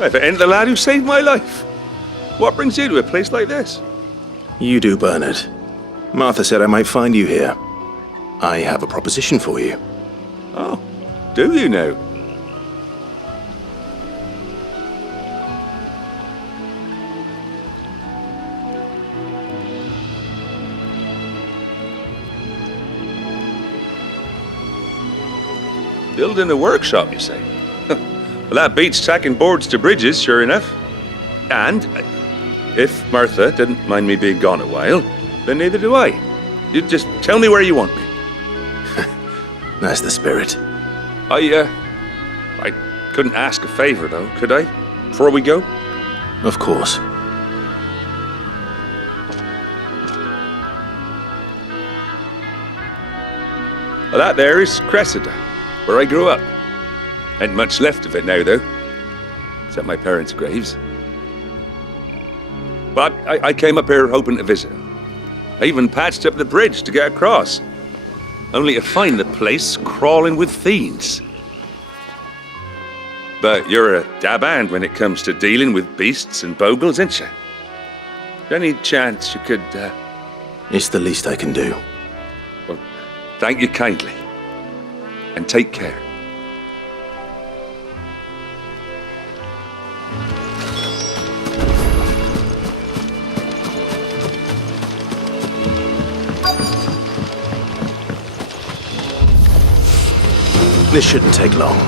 If it ain't the lad who saved my life. What brings you to a place like this? You do, Bernard. Martha said I might find you here. I have a proposition for you. Oh, do you now? Building a workshop, you say? Well, that beats tacking boards to bridges, sure enough. And if Martha didn't mind me being gone a while, then neither do I. You just tell me where you want me. That's the spirit. I couldn't ask a favor, though, could I? Before we go? Of course. Well, that there is Cressida, where I grew up. Ain't much left of it now, though. Except my parents' graves. But I came up here hoping to visit. I even patched up the bridge to get across. Only to find the place crawling with fiends. But you're a dab hand when it comes to dealing with beasts and bogles, ain't you? Any chance you could, It's the least I can do. Well, thank you kindly. And take care. This shouldn't take long.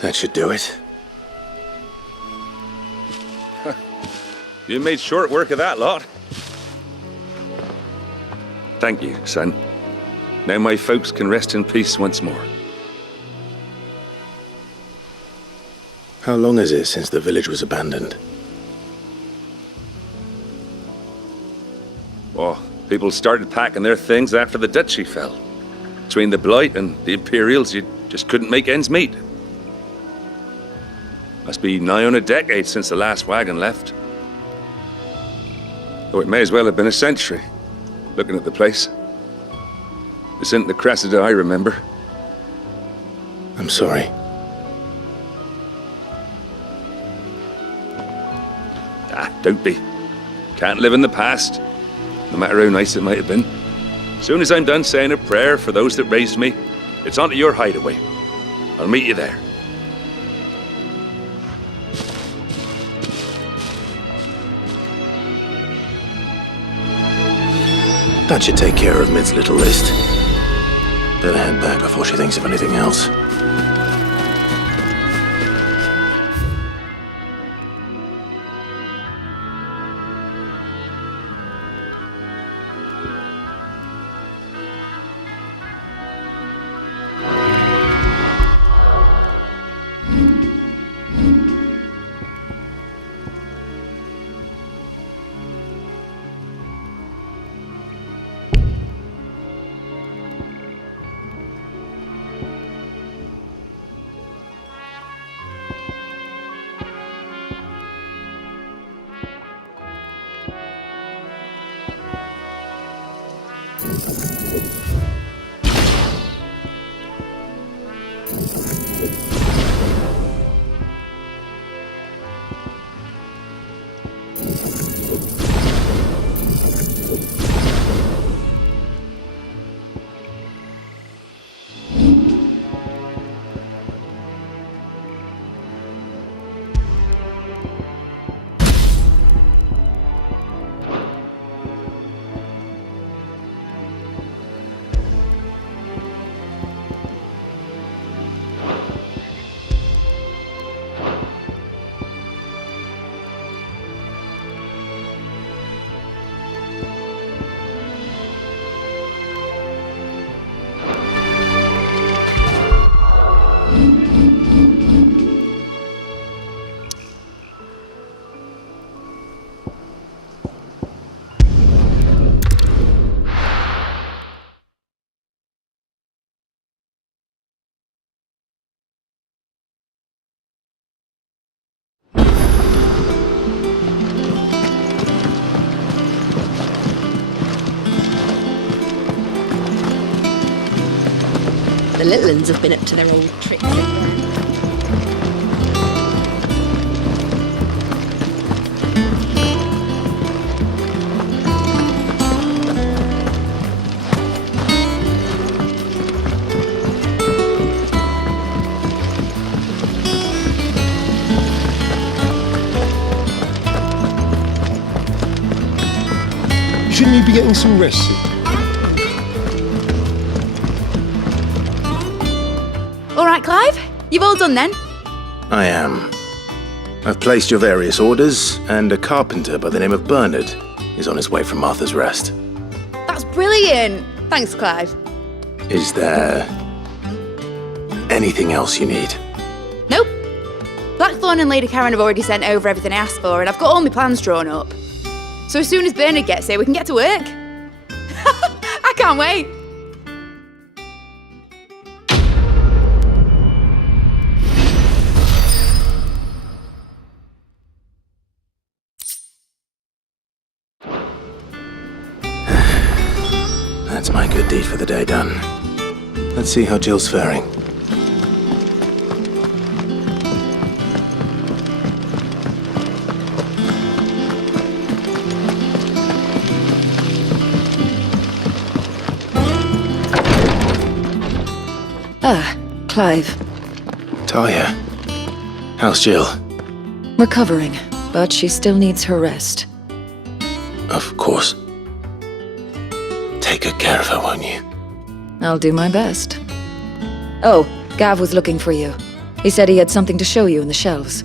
That should do it. You made short work of that lot. Thank you, son. Now my folks can rest in peace once more. How long is it since the village was abandoned? Oh, people started packing their things after the duchy fell. Between the Blight and the Imperials, you just couldn't make ends meet. Must be nigh on a decade since the last wagon left. Though it may as well have been a century, looking at the place. This isn't the Cressida I remember. I'm sorry. Ah, don't be. Can't live in the past, no matter how nice it might have been. As soon as I'm done saying a prayer for those that raised me, it's on to your hideaway. I'll meet you there. That should take care of Mid's little list. Better head back before she thinks of anything else. The little uns have been up to their old tricks again. Shouldn't you be getting some rest? All right, Clive, you've all done then? I am. I've placed your various orders, and a carpenter by the name of Bernard is on his way from Martha's Rest. That's brilliant. Thanks, Clive. Is there anything else you need? Nope. Blackthorn and Lady Karen have already sent over everything I asked for, and I've got all my plans drawn up. So as soon as Bernard gets here, we can get to work. I can't wait. That's my good deed for the day done. Let's see how Jill's faring. Clive. Talia. How's Jill? Recovering, but she still needs her rest. Of course. Take good care of her, won't you? I'll do my best. Oh, Gav was looking for you. He said he had something to show you in the shelves.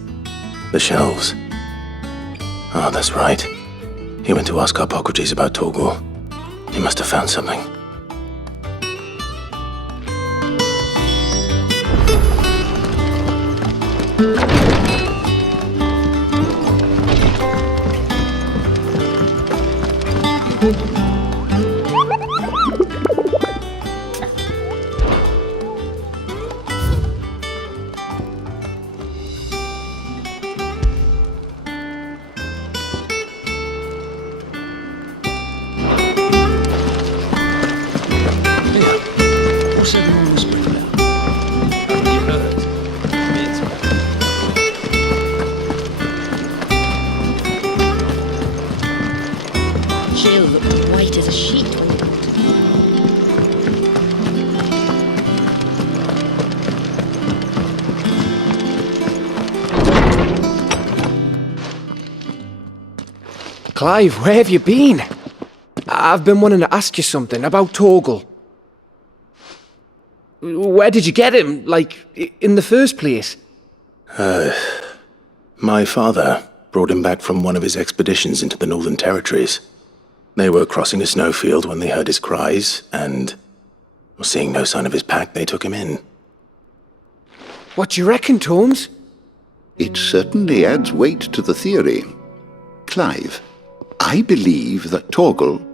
The shelves. Oh, that's right. He went to ask Hippocrates about Torgal. He must have found something. What's everyone whispering about? Haven't you heard? Jill looked white as a sheet. Clive, where have you been? I've been wanting to ask you something about Torgal. Where did you get him, like, in the first place? My father brought him back from one of his expeditions into the Northern Territories. They were crossing a snowfield when they heard his cries, and, seeing no sign of his pack, they took him in. What do you reckon, Tomes? It certainly adds weight to the theory. Clive, I believe that Torgal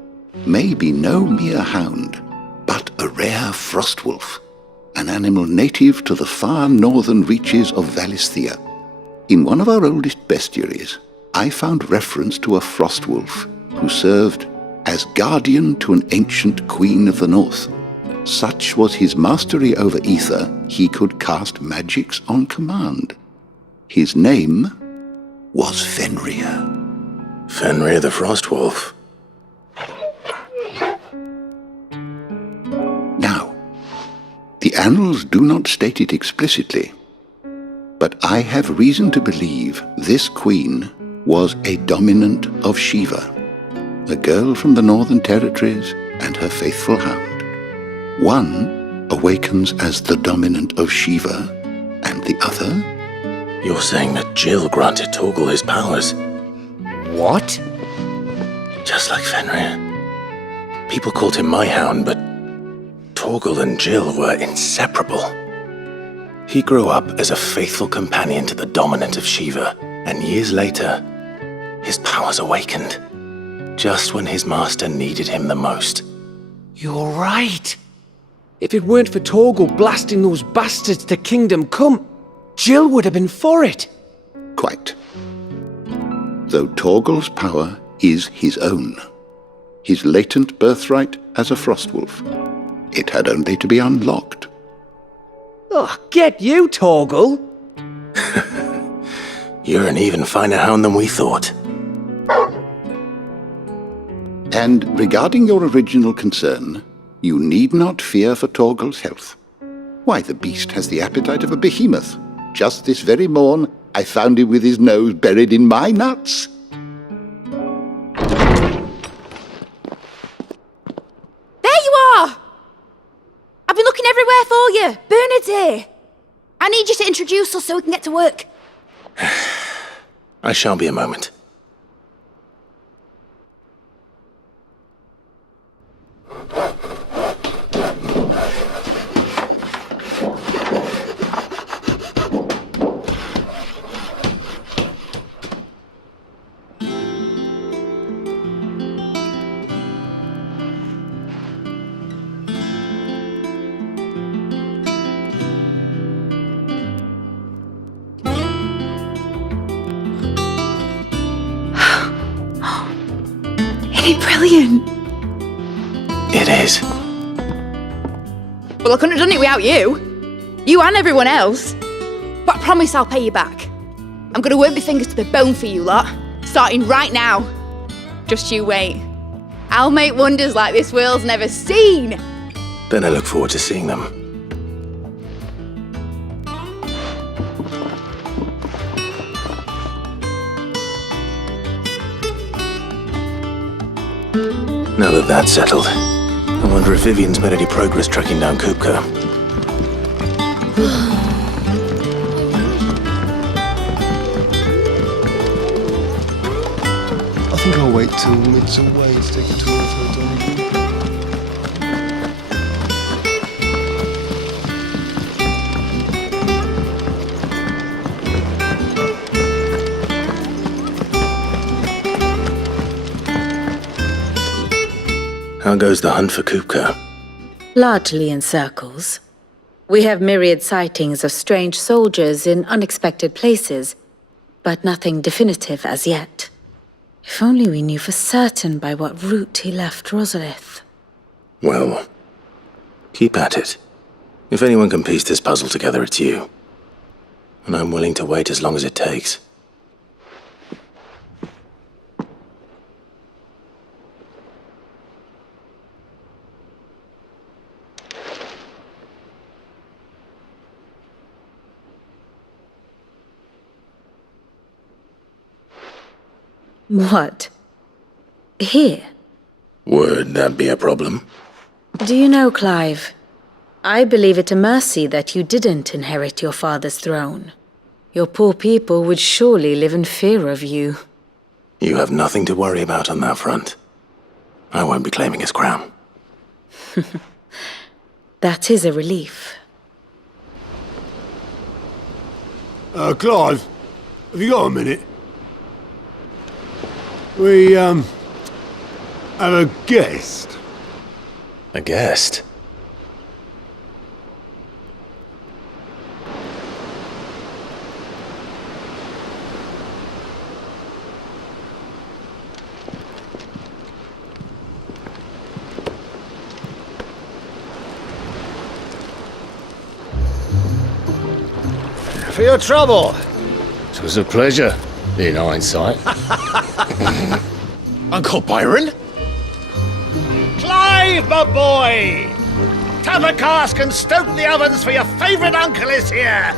may be no mere hound, but a rare frostwolf, an animal native to the far northern reaches of Valisthea. In one of our oldest bestiaries, I found reference to a frostwolf who served as guardian to an ancient queen of the north. Such was his mastery over ether, he could cast magics on command. His name was Fenrir. Fenrir the Frostwolf. Now, the annals do not state it explicitly, but I have reason to believe this queen was a dominant of Shiva, a girl from the Northern Territories and her faithful hound. One awakens as the dominant of Shiva, and the other? You're saying that Jill granted Torgal his powers? What? Just like Fenrir. People called him my hound, but Torgal and Jill were inseparable. He grew up as a faithful companion to the dominant of Shiva, and years later, his powers awakened, just when his master needed him the most. You're right. If it weren't for Torgal blasting those bastards to Kingdom Come, Jill would have been for it. Quite. Though Torgal's power is his own, his latent birthright as a frostwolf. It had only to be unlocked. Oh, get you, Torgal! You're an even finer hound than we thought. And regarding your original concern, you need not fear for Torgal's health. Why, the beast has the appetite of a behemoth. Just this very morn, I found him with his nose buried in my nuts. There you are! I've been looking everywhere for you. Bernard's here. I need you to introduce us so we can get to work. I shan't be a moment. Brilliant. It is. Well, I couldn't have done it without you. You and everyone else. But I promise I'll pay you back. I'm gonna work my fingers to the bone for you lot, starting right now. Just you wait. I'll make wonders like this world's never seen. Then I look forward to seeing them. Now that that's settled, I wonder if Vivian's made any progress tracking down Kupka. I think I'll wait till it's away to take a tour of her dining. How goes the hunt for Kupka? Largely in circles. We have myriad sightings of strange soldiers in unexpected places, but nothing definitive as yet. If only we knew for certain by what route he left Rosalith. Well, keep at it. If anyone can piece this puzzle together, it's you. And I'm willing to wait as long as it takes. What? Here? Would that be a problem? Do you know, Clive? I believe it a mercy that you didn't inherit your father's throne. Your poor people would surely live in fear of you. You have nothing to worry about on that front. I won't be claiming his crown. That is a relief. Clive, have you got a minute? We, have a guest. A guest? For your trouble. It was a pleasure, in hindsight. Uncle Byron? Clive, my boy! Tap a cask and stoke the ovens for your favourite uncle is here!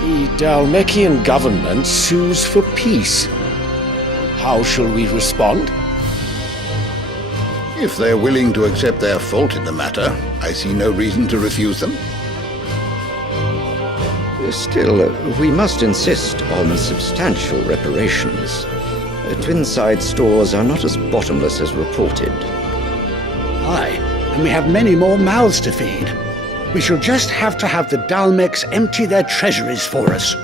The Dalmekian government sues for peace. How shall we respond? If they're willing to accept their fault in the matter, I see no reason to refuse them. Still, we must insist on substantial reparations. Twinside stores are not as bottomless as reported. Aye, and we have many more mouths to feed. We shall just have to have the Dalmeks empty their treasuries for us.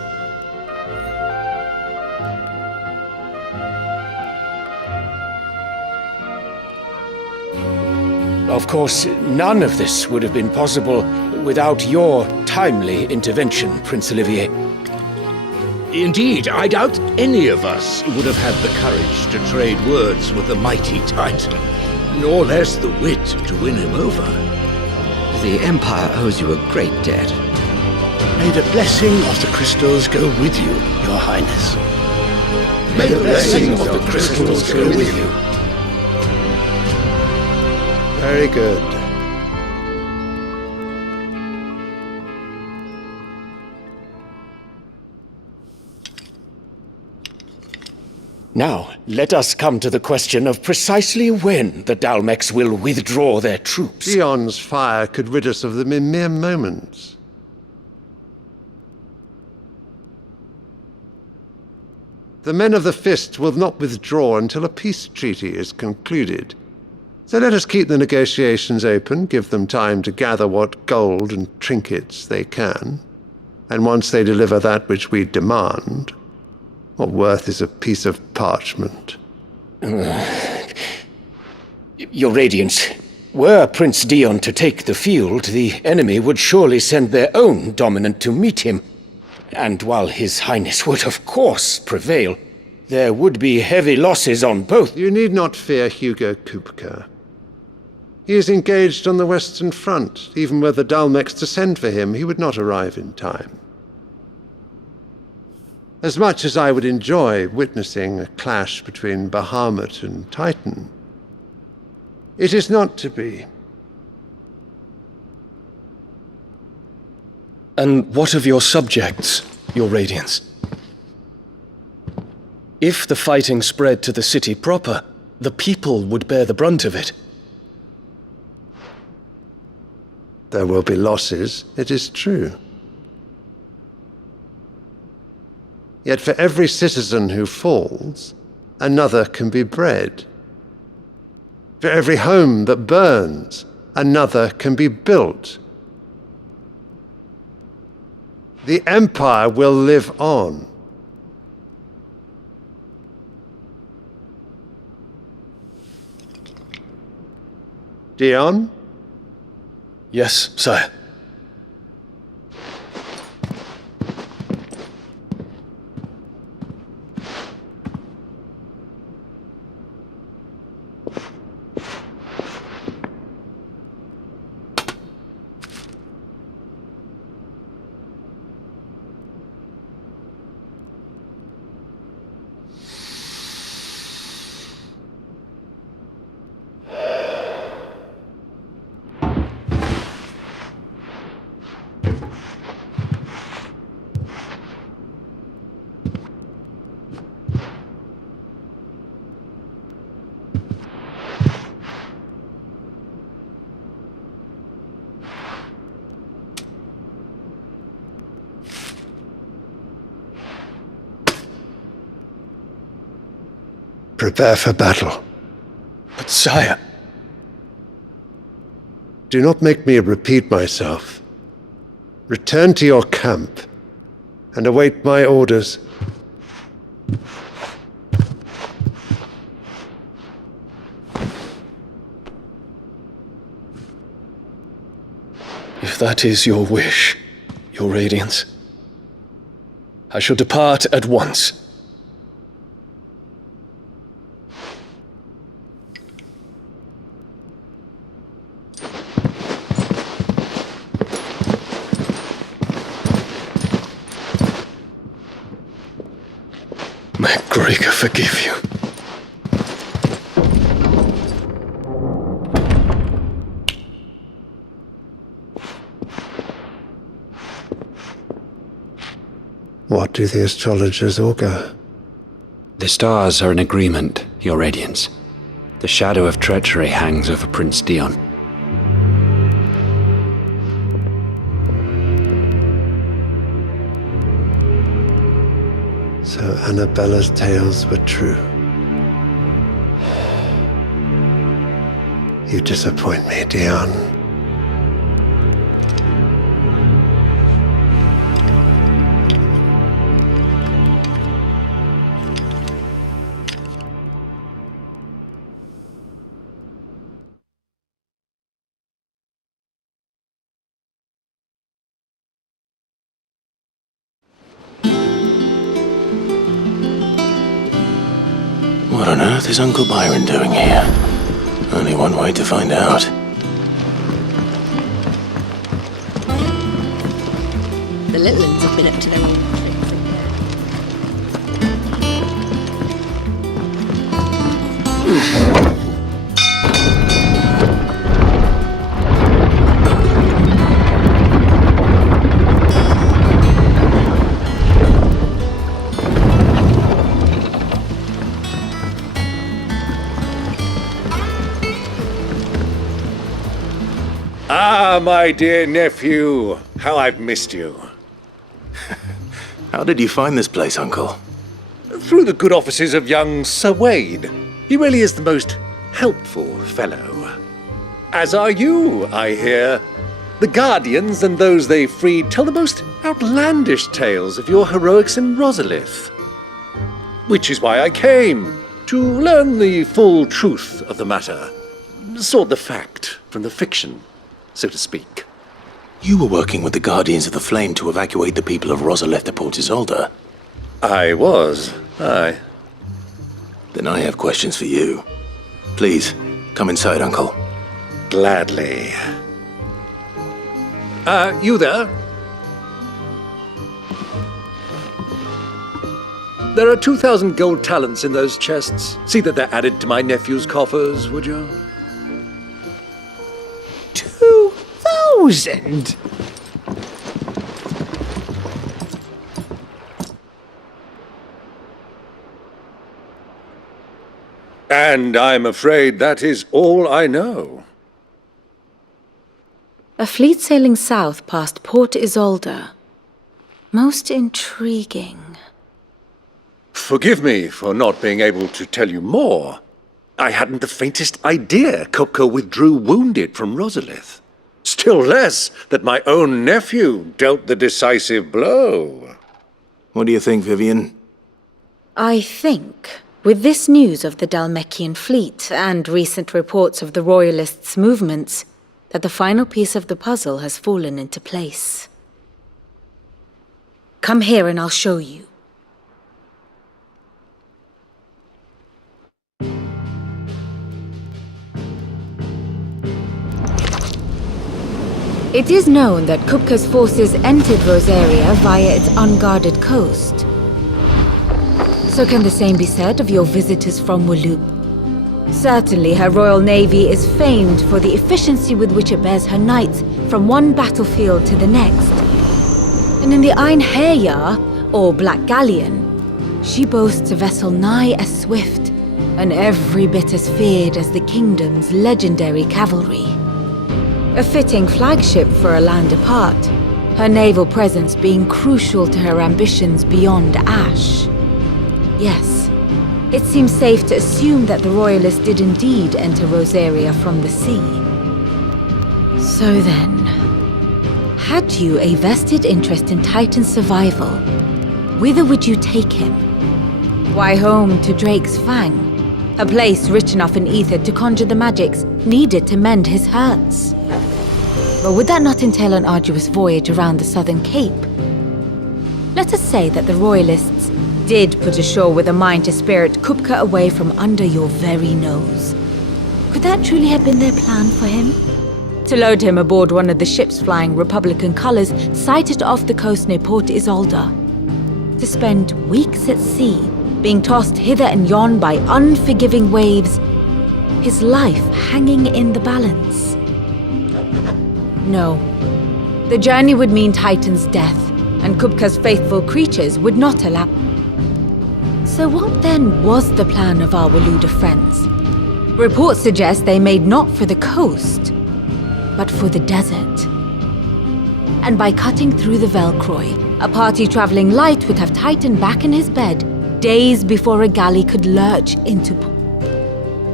Of course, none of this would have been possible without your timely intervention, Prince Olivier. Indeed, I doubt any of us would have had the courage to trade words with the mighty Titan, nor less the wit to win him over. The Empire owes you a great debt. May the blessing of the crystals go with you, Your Highness. May the blessing of the crystals go with you. Very good. Now, let us come to the question of precisely when the Dalmeks will withdraw their troops. Dion's fire could rid us of them in mere moments. The men of the Fist will not withdraw until a peace treaty is concluded. So let us keep the negotiations open, give them time to gather what gold and trinkets they can. And once they deliver that which we demand, what worth is a piece of parchment? Your Radiance, were Prince Dion to take the field, the enemy would surely send their own dominant to meet him. And while His Highness would of course prevail, there would be heavy losses on both. You need not fear Hugo Kupka. He is engaged on the Western Front. Even were the Dalmex to send for him, he would not arrive in time. As much as I would enjoy witnessing a clash between Bahamut and Titan, it is not to be. And what of your subjects, Your Radiance? If the fighting spread to the city proper, the people would bear the brunt of it. There will be losses, it is true. Yet for every citizen who falls, another can be bred. For every home that burns, another can be built. The Empire will live on. Dion? Yes, sire. Prepare for battle. But sire... Do not make me repeat myself. Return to your camp and await my orders. If that is your wish, Your Radiance, I shall depart at once. May Gregor forgive you. What do the astrologers augur? The stars are in agreement, Your Radiance. The shadow of treachery hangs over Prince Dion. So Annabella's tales were true. You disappoint me, Dion. What on earth is Uncle Byron doing here? Only one way to find out. The little ones have been up to their own tricks again. Ah, my dear nephew, how I've missed you. How did you find this place, Uncle? Through the good offices of young Sir Wade. He really is the most helpful fellow. As are you, I hear. The Guardians and those they freed tell the most outlandish tales of your heroics in Rosalith. Which is why I came, to learn the full truth of the matter. Sort the fact from the fiction, so to speak. You were working with the Guardians of the Flame to evacuate the people of Rosalith to Port Isolde. I was, aye. Then I have questions for you. Please, come inside, Uncle. Gladly. You there? There are 2,000 gold talents in those chests. See that they're added to my nephew's coffers, would you? 2,000? And I'm afraid that is all I know. A fleet sailing south past Port Isolde. Most intriguing. Forgive me for not being able to tell you more. I hadn't the faintest idea Kupka withdrew wounded from Rosalith. Still less that my own nephew dealt the decisive blow. What do you think, Vivian? I think, with this news of the Dhalmekian fleet and recent reports of the Royalists' movements, that the final piece of the puzzle has fallen into place. Come here and I'll show you. It is known that Kupka's forces entered Rosaria via its unguarded coast. So can the same be said of your visitors from Waloop? Certainly her royal navy is famed for the efficiency with which it bears her knights from one battlefield to the next. And in the Einherjar, or Black Galleon, she boasts a vessel nigh as swift and every bit as feared as the kingdom's legendary cavalry. A fitting flagship for a land apart, her naval presence being crucial to her ambitions beyond Ash. Yes, it seems safe to assume that the Royalists did indeed enter Rosaria from the sea. So then, had you a vested interest in Titan's survival, whither would you take him? Why, home to Drake's Fang, a place rich enough in ether to conjure the magics needed to mend his hurts. But would that not entail an arduous voyage around the southern cape? Let us say that the Royalists did put ashore with a mind to spirit Kupka away from under your very nose. Could that truly have been their plan for him? To load him aboard one of the ships flying Republican colors sighted off the coast near Port Isolde. To spend weeks at sea, being tossed hither and yon by unforgiving waves, his life hanging in the balance. No. The journey would mean Titan's death, and Kupka's faithful creatures would not allow. So what then was the plan of our Waluda friends? Reports suggest they made not for the coast, but for the desert. And by cutting through the Velcroy, a party traveling light would have Titan back in his bed days before a galley could lurch into port.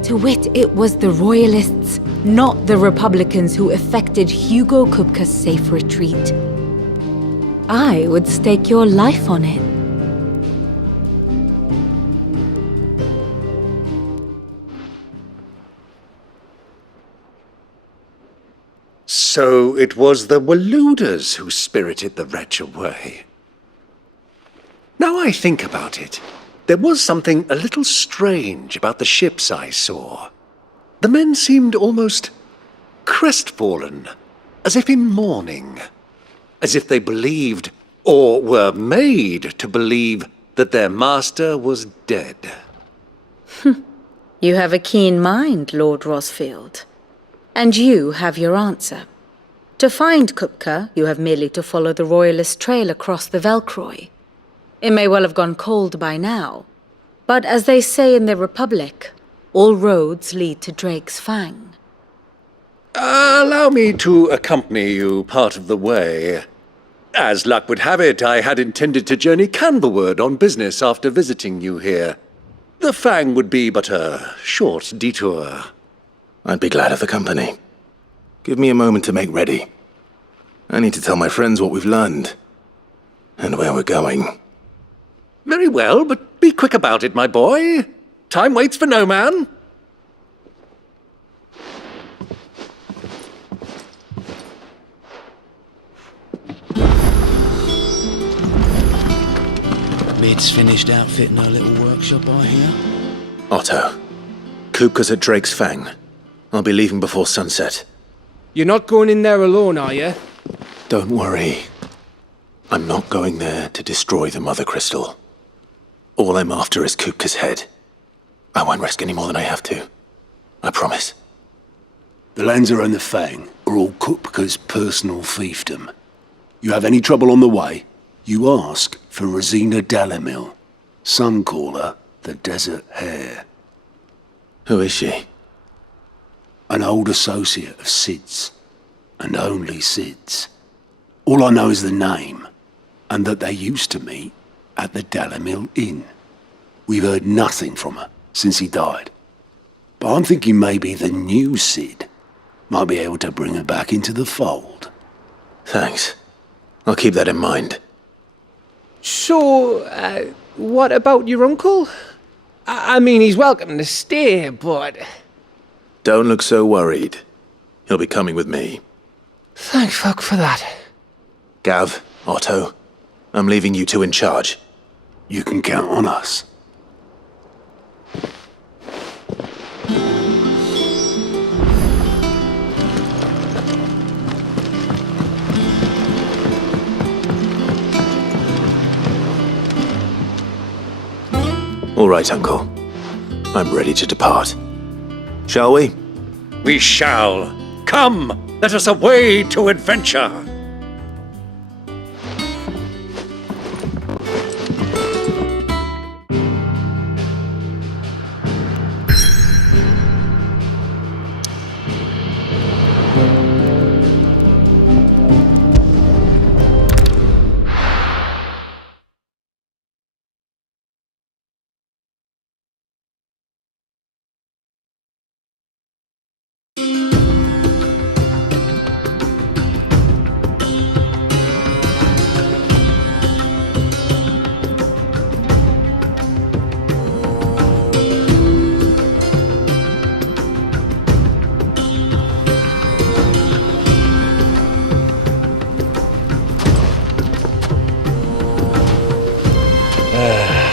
To wit, it was the Royalists, not the Republicans, who effected Hugo Kupka's safe retreat. I would stake your life on it. So it was the Waludas who spirited the wretch away. Now I think about it, there was something a little strange about the ships I saw. The men seemed almost crestfallen, as if in mourning, as if they believed, or were made to believe, that their master was dead. You have a keen mind, Lord Rosfield. And you have your answer. To find Kupka, you have merely to follow the Royalist trail across the Velcroy. It may well have gone cold by now, but as they say in the Republic, all roads lead to Drake's Fang. Allow me to accompany you part of the way. As luck would have it, I had intended to journey Canberward on business after visiting you here. The Fang would be but a short detour. I'd be glad of the company. Give me a moment to make ready. I need to tell my friends what we've learned, and where we're going. Very well, but be quick about it, my boy. Time waits for no man. Mid's finished outfitting her little workshop, I hear. Otto, Kupka's at Drake's Fang. I'll be leaving before sunset. You're not going in there alone, are you? Don't worry. I'm not going there to destroy the Mother Crystal. All I'm after is Kupka's head. I won't risk any more than I have to. I promise. The Lanza and the Fang are all Kupka's personal fiefdom. You have any trouble on the way, you ask for Rosina Dalamil. Some call her the Desert Hare. Who is she? An old associate of Sid's. And only Sid's. All I know is the name, and that they used to meet at the Dalamil Inn. We've heard nothing from her since he died. But I'm thinking maybe the new Sid might be able to bring her back into the fold. Thanks. I'll keep that in mind. So, what about your uncle? I mean, he's welcome to stay, but... Don't look so worried. He'll be coming with me. Thank fuck for that. Gav, Otto, I'm leaving you two in charge. You can count on us. All right, Uncle. I'm ready to depart. Shall we? We shall. Come, let us away to adventure.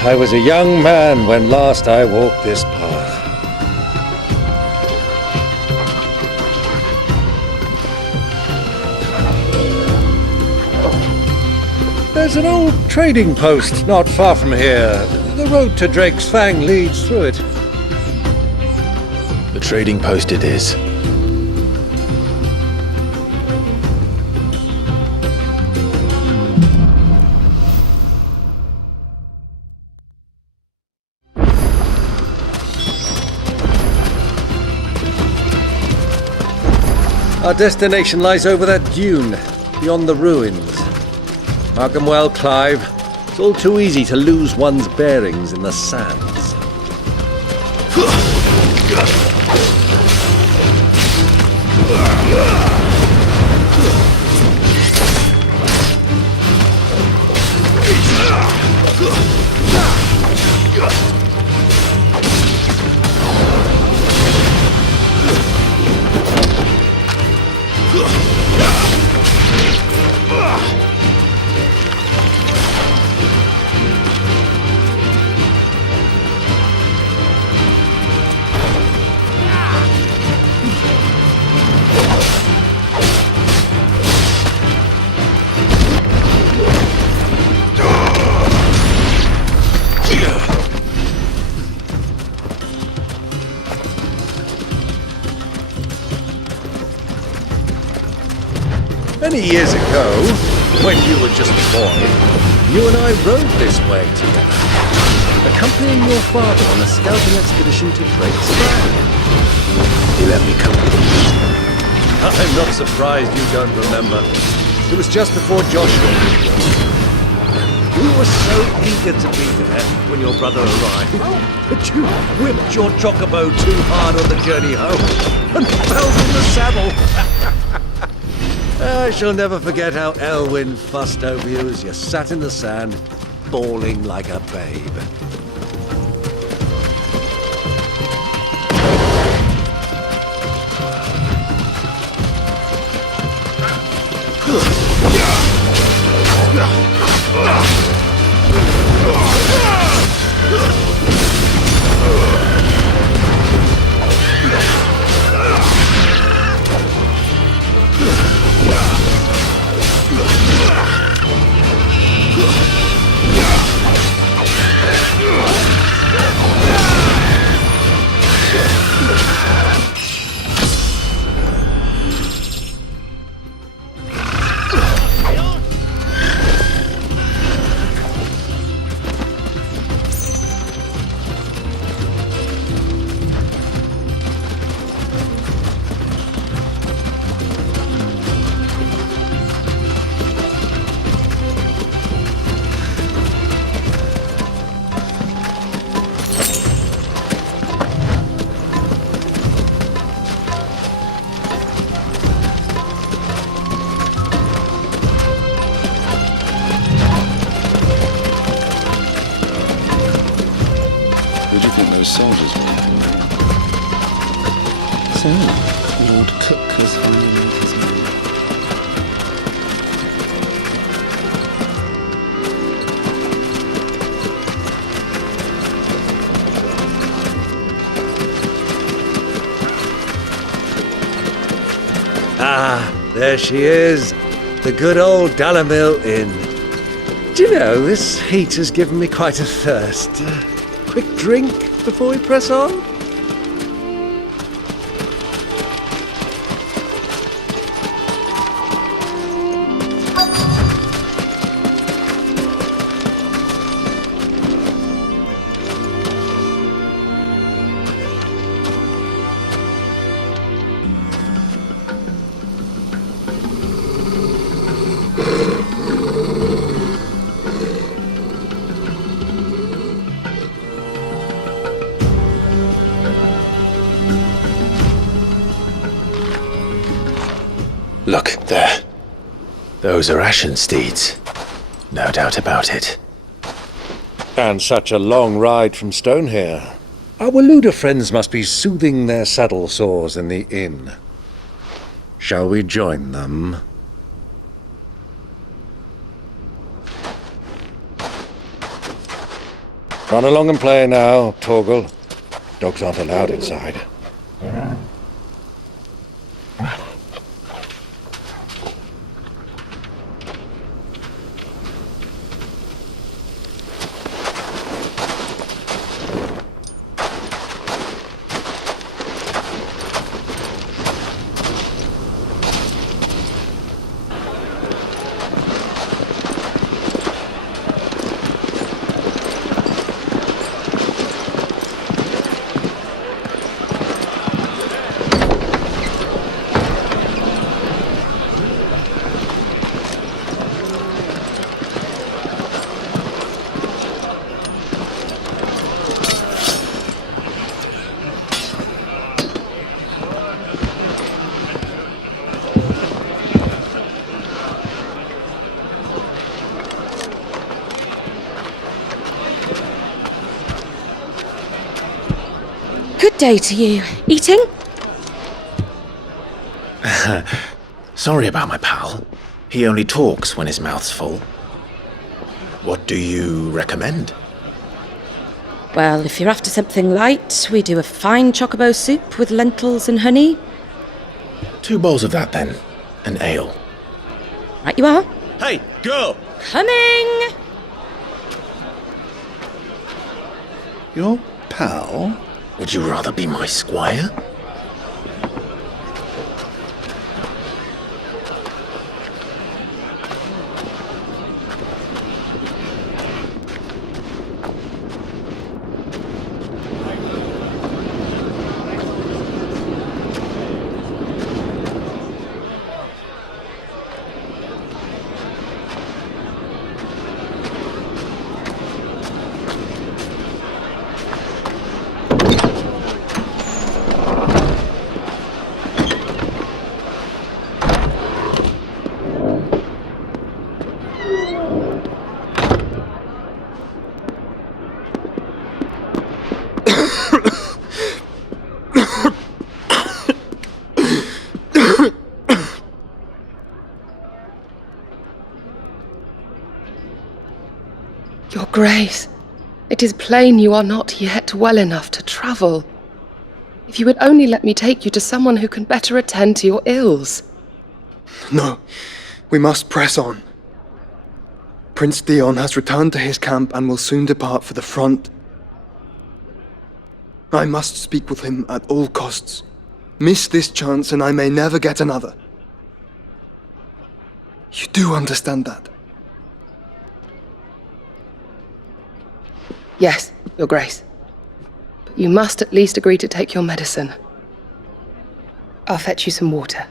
I was a young man when last I walked this path. There's an old trading post not far from here. The road to Drake's Fang leads through it. The trading post it is. Our destination lies over that dune, beyond the ruins. Mark 'em well, Clive. It's all too easy to lose one's bearings in the sands. Many years ago, when you were just a boy, you and I rode this way together, accompanying your father on a scouting expedition to Drake's Fang. You let me come with you. I'm not surprised you don't remember. It was just before Joshua was born. We were so eager to be there when your brother arrived, but you whipped your chocobo too hard on the journey home and fell from the saddle. I shall never forget how Elwyn fussed over you as you sat in the sand, bawling like a babe. Lord Cook has finally made his move. Ah, there she is. The good old Dalamil Inn. Do you know, this heat has given me quite a thirst. Quick drink before we press on? Look, there. Those are ashen steeds. No doubt about it. And such a long ride from Stonehere. Our Waluda friends must be soothing their saddle sores in the inn. Shall we join them? Run along and play now, Torgal. Dogs aren't allowed inside. Good day to you. Eating? Sorry about my pal. He only talks when his mouth's full. What do you recommend? Well, if you're after something light, we do a fine chocobo soup with lentils and honey. 2 bowls of that then. An ale. Right you are. Hey, girl! Coming! Your pal? Would you rather be my squire? Your Grace, it is plain you are not yet well enough to travel. If you would only let me take you to someone who can better attend to your ills. No, we must press on. Prince Theon has returned to his camp and will soon depart for the front. I must speak with him at all costs. Miss this chance and I may never get another. You do understand that? Yes, Your Grace. But you must at least agree to take your medicine. I'll fetch you some water.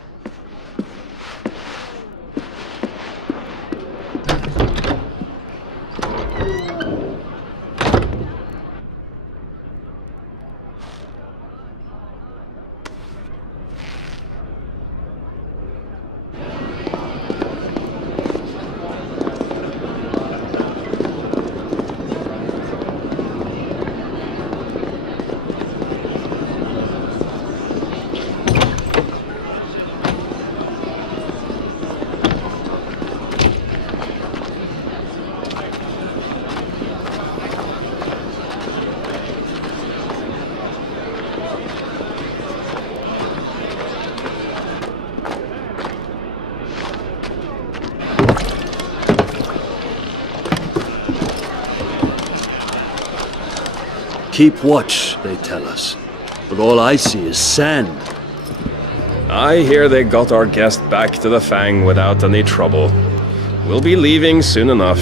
keep watch, they tell us. But all I see is sand. I hear they got our guest back to the Fang without any trouble. We'll be leaving soon enough.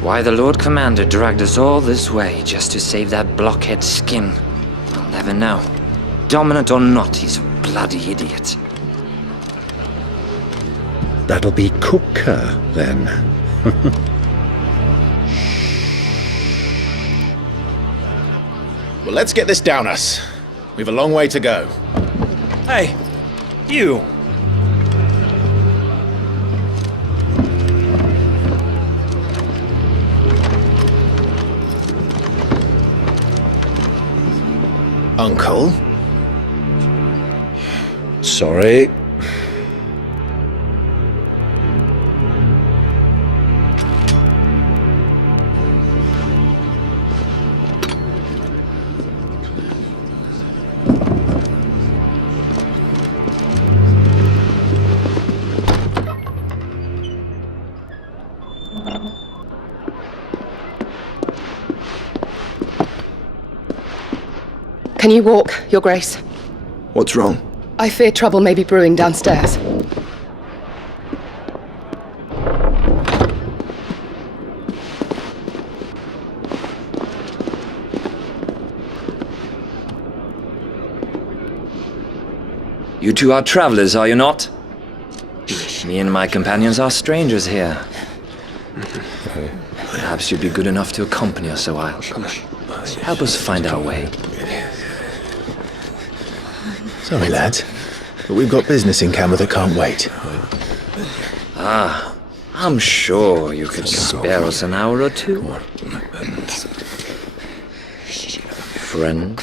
Why the Lord Commander dragged us all this way just to save that blockhead's skin, I'll never know. Dominant or not, he's a bloody idiot. That'll be Cooker, then. Well, let's get this down us. We've a long way to go. Hey, you! Uncle? Sorry. Can you walk, Your Grace? What's wrong? I fear trouble may be brewing downstairs. You two are travelers, are you not? Me and my companions are strangers here. Perhaps you'd be good enough to accompany us a while. Help us find our way. Sorry, lads, but we've got business in camera that can't wait. Ah, I'm sure you could spare us an hour or two. Friend.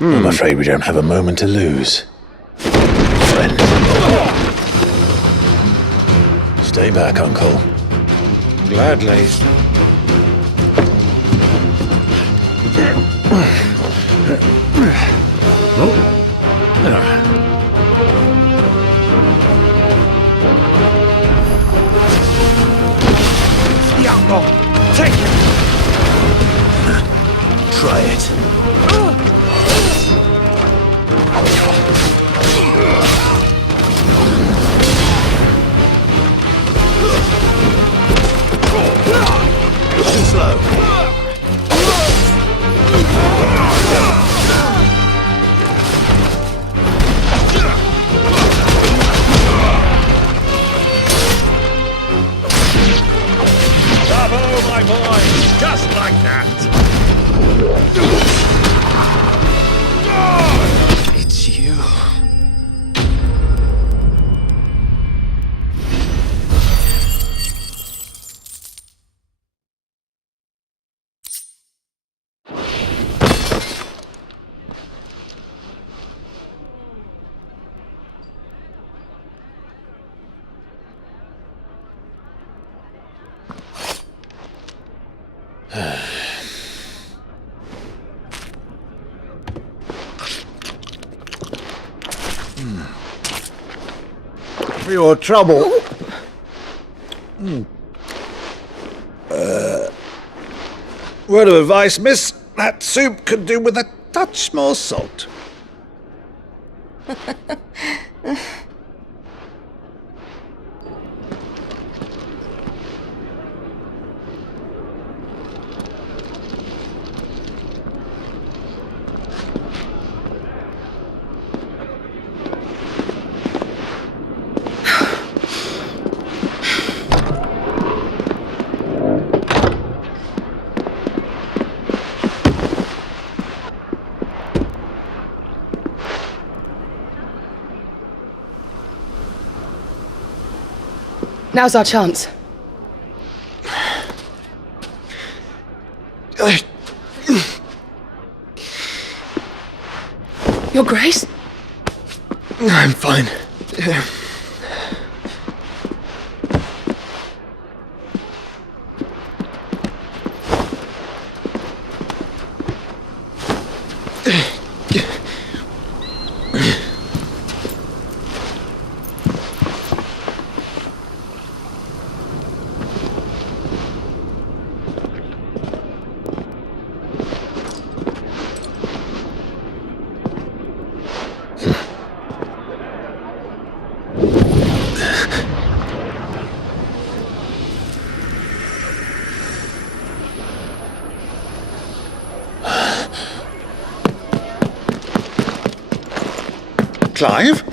I'm afraid we don't have a moment to lose. Friend. Stay back, Uncle. Gladly. Diablo! Take it! Try it. Too slow. Bravo, my boy! Just like that! It's you. For your trouble. Word of advice, miss. That soup could do with a touch more salt. Now's our chance. Your Grace? I'm fine. Clive?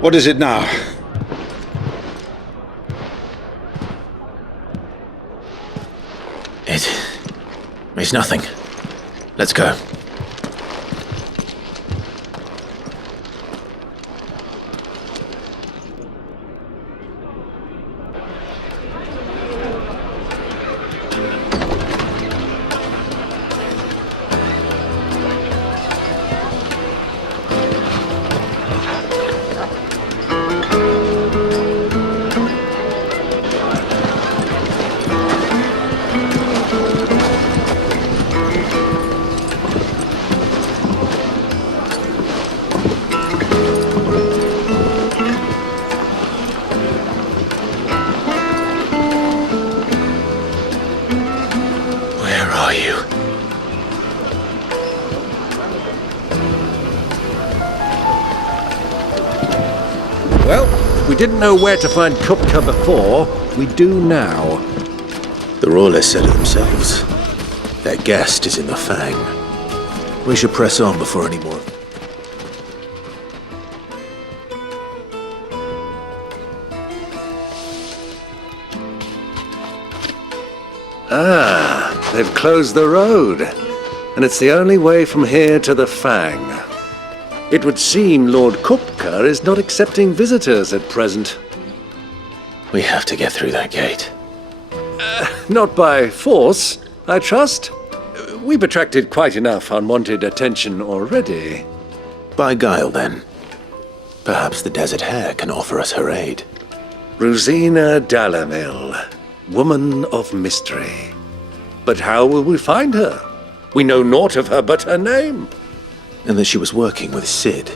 What is it now? It's nothing. Let's go. Didn't know where to find Kupka before, we do now. The Rawless said it themselves. Their guest is in the Fang. We should press on before any more. Ah, they've closed the road. And it's the only way from here to the Fang. It would seem Lord Kupka is not accepting visitors at present. We have to get through that gate. Not by force, I trust. We've attracted quite enough unwanted attention already. By guile, then. Perhaps the Desert Hare can offer us her aid. Rosina Dalamil, woman of mystery. But how will we find her? We know naught of her but her name. And that she was working with Sid.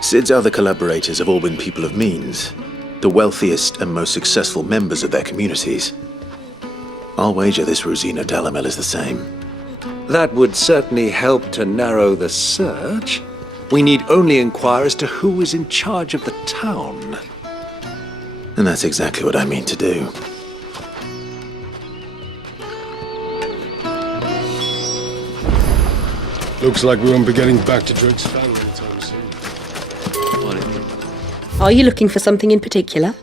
Sid's other collaborators have all been people of means, the wealthiest and most successful members of their communities. I'll wager this Rosina Dalamel is the same. That would certainly help to narrow the search. We need only inquire as to who is in charge of the town. And that's exactly what I mean to do. Looks like we won't be getting back to Drake's family anytime soon. Are you looking for something in particular?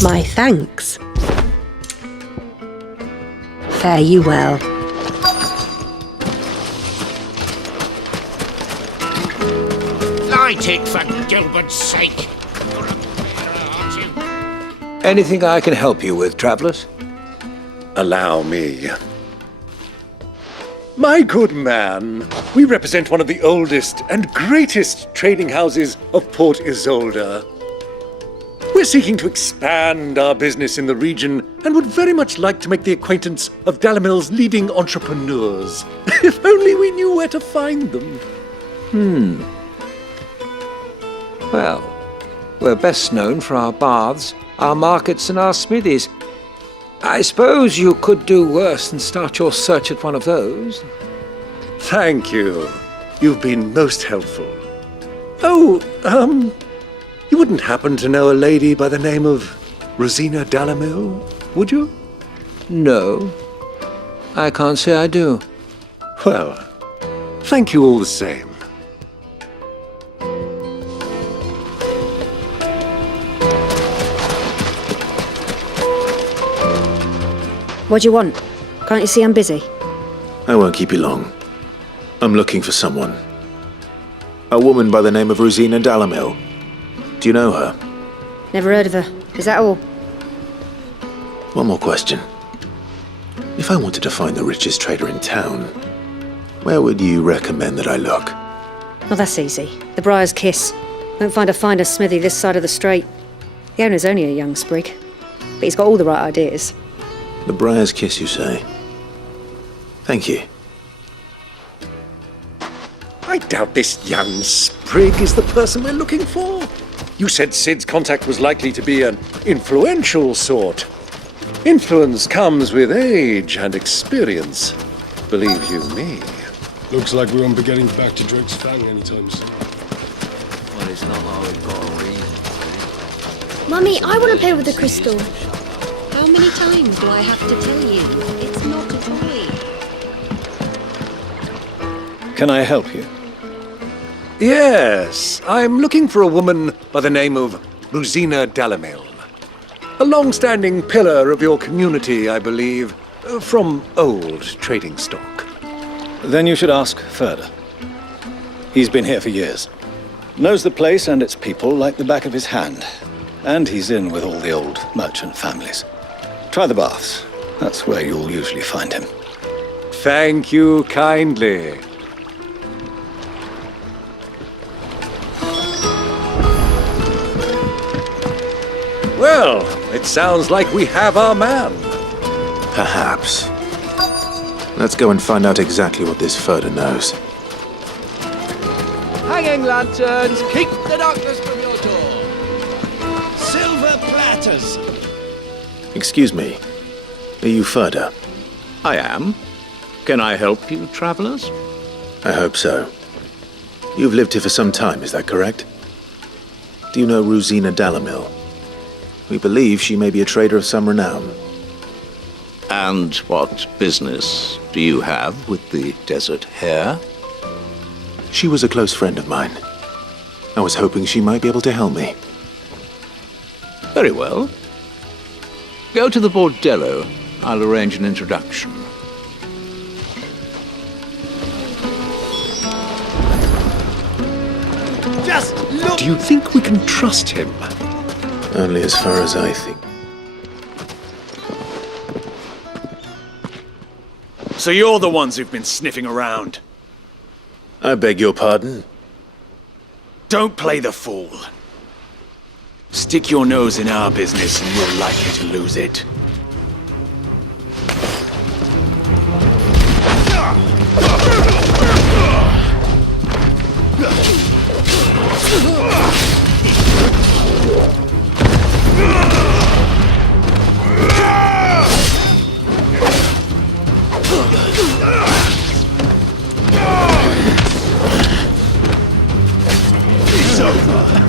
My thanks. Fare you well. Light it for Gilbert's sake. You're a bearer, aren't you? Anything I can help you with, travelers? Allow me. My good man, we represent one of the oldest and greatest trading houses of Port Isolde. We're seeking to expand our business in the region and would very much like to make the acquaintance of Dalamil's leading entrepreneurs. If only we knew where to find them. Well, we're best known for our baths, our markets and our smithies. I suppose you could do worse than start your search at one of those. Thank you. You've been most helpful. Oh, you wouldn't happen to know a lady by the name of Rosina Dalamil, would you? No, I can't say I do. Well, thank you all the same. What do you want? Can't you see I'm busy? I won't keep you long. I'm looking for someone. A woman by the name of Rosina Dalamil. Do you know her? Never heard of her. Is that all? One more question. If I wanted to find the richest trader in town, where would you recommend that I look? Well, that's easy. The Briar's Kiss. Won't find a finer smithy this side of the strait. The owner's only a young sprig, but he's got all the right ideas. The Briar's Kiss, you say? Thank you. I doubt this young sprig is the person we're looking for. You said Sid's contact was likely to be an influential sort. Influence comes with age and experience, believe you me. Looks like we won't be getting back to Drake's Fang anytime soon. Well, it's not like we've got a reason. Mummy, I want to play with the crystal. How many times do I have to tell you? It's not a toy. Can I help you? Yes, I'm looking for a woman by the name of Rosina Dalamil. A long-standing pillar of your community, I believe, from old trading stock. Then you should ask further. He's been here for years. Knows the place and its people like the back of his hand. And he's in with all the old merchant families. Try the baths. That's where you'll usually find him. Thank you kindly. Well, it sounds like we have our man. Perhaps. Let's go and find out exactly what this Furder knows. Hanging lanterns, keep the darkness from your door. Silver platters. Excuse me. Are you Furder? I am. Can I help you, travelers? I hope so. You've lived here for some time, is that correct? Do you know Rosina Dalamil? We believe she may be a trader of some renown. And what business do you have with the desert hare? She was a close friend of mine. I was hoping she might be able to help me. Very well. Go to the bordello. I'll arrange an introduction. Just look! Do you think we can trust him? Only as far as I think. So you're the ones who've been sniffing around. I beg your pardon? Don't play the fool. Stick your nose in our business and you're likely to lose it. It's over.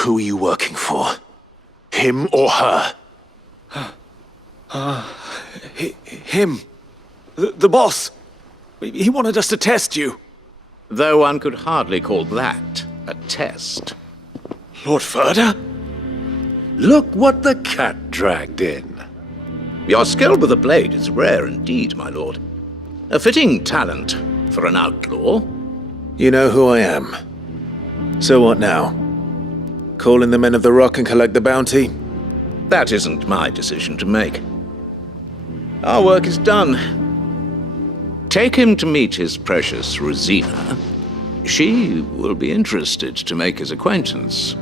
Who are you working for? Him or her? Him. The boss. He wanted us to test you. Though one could hardly call that a test. Lord Ferda? Look what the cat dragged in. Your skill with the blade is rare indeed, my lord. A fitting talent for an outlaw. You know who I am. So what now? Call in the Men of the Rock and collect the bounty? That isn't my decision to make. Our work is done. Take him to meet his precious Rosina. She will be interested to make his acquaintance.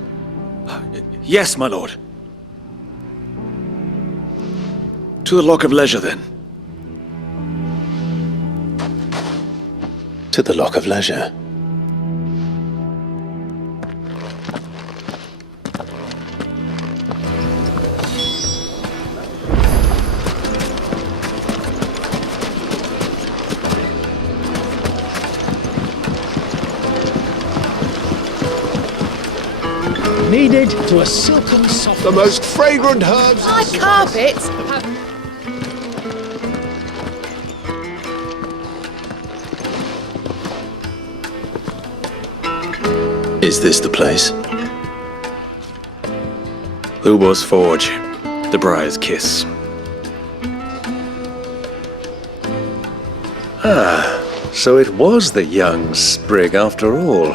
Yes, my lord. To the Lock of Leisure, then. To the Lock of Leisure. Needed to a silken soft. The most fragrant herbs. My carpets have... Is this the place? Lubor's Forge. The Briar's Kiss. So it was the young sprig after all.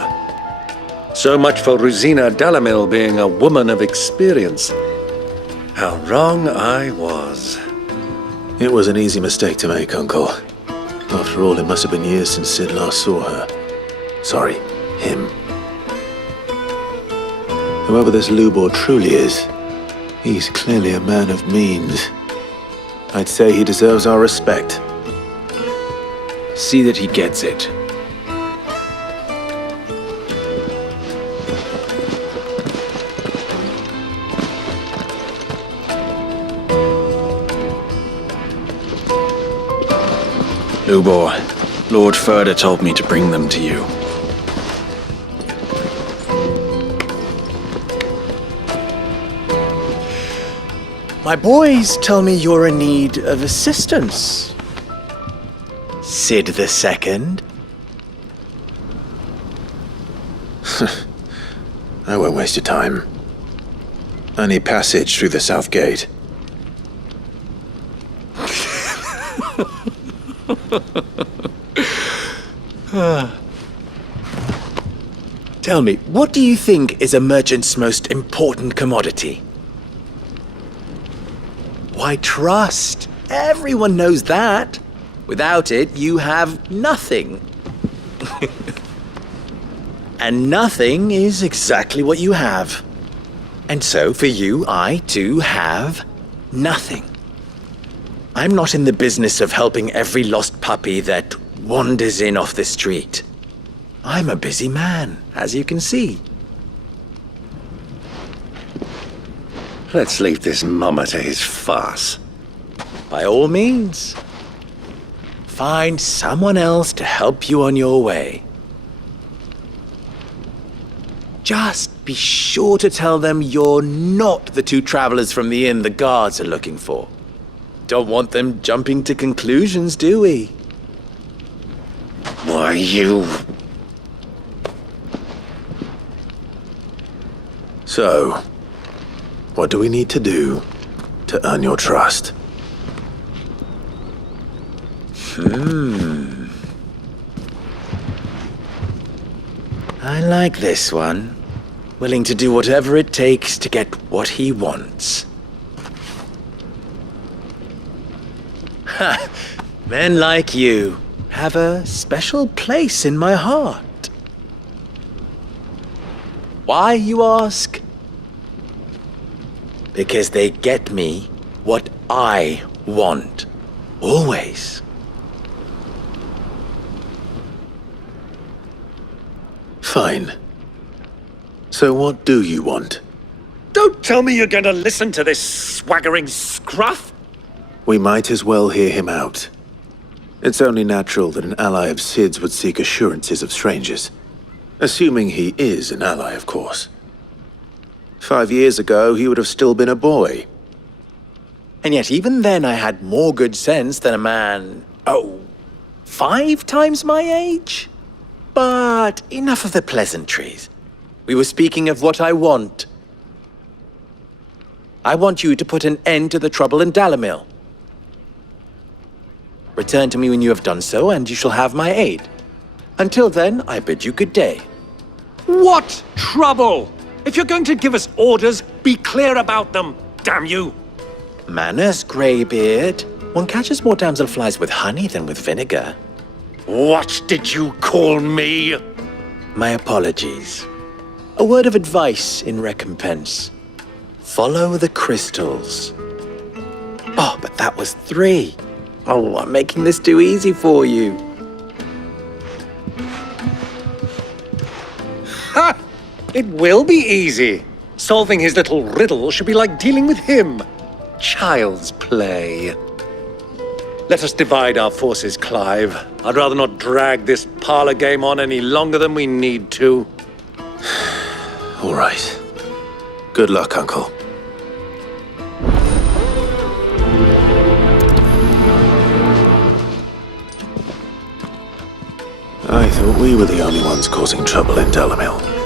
So much for Rosina Dalamil being a woman of experience. How wrong I was. It was an easy mistake to make, Uncle. After all, it must have been years since Sid last saw her. Sorry, him. Whoever this Lubor truly is, he's clearly a man of means. I'd say he deserves our respect. See that he gets it. Lubor, Lord Ferda told me to bring them to you. My boys tell me you're in need of assistance. Sid the Second? I won't waste your time. I need passage through the south gate. Tell me, what do you think is a merchant's most important commodity? Why, trust. Everyone knows that. Without it, you have nothing. And nothing is exactly what you have. And so, for you, I too have nothing. I'm not in the business of helping every lost puppy that wanders in off the street. I'm a busy man, as you can see. Let's leave this mummer to his farce. By all means. Find someone else to help you on your way. Just be sure to tell them you're not the two travelers from the inn the guards are looking for. Don't want them jumping to conclusions, do we? Why, you... So, what do we need to do to earn your trust? I like this one. Willing to do whatever it takes to get what he wants. Ha! Men like you have a special place in my heart. Why, you ask? Because they get me what I want. Always. Fine. So what do you want? Don't tell me you're going to listen to this swaggering scruff! We might as well hear him out. It's only natural that an ally of Sid's would seek assurances of strangers. Assuming he is an ally, of course. 5 years ago, he would have still been a boy. And yet even then I had more good sense than a man, 5 times my age? But enough of the pleasantries. We were speaking of what I want. I want you to put an end to the trouble in Dalamil. Return to me when you have done so, and you shall have my aid. Until then, I bid you good day. What trouble? If you're going to give us orders, be clear about them, damn you! Manners, Greybeard. One catches more damselflies with honey than with vinegar. What did you call me? My apologies. A word of advice in recompense. Follow the crystals. Oh, but that was 3. Oh, I'm making this too easy for you. Ha! It will be easy. Solving his little riddle should be like dealing with him. Child's play. Let us divide our forces, Clive. I'd rather not drag this parlor game on any longer than we need to. All right. Good luck, Uncle. I thought we were the only ones causing trouble in Dalamil.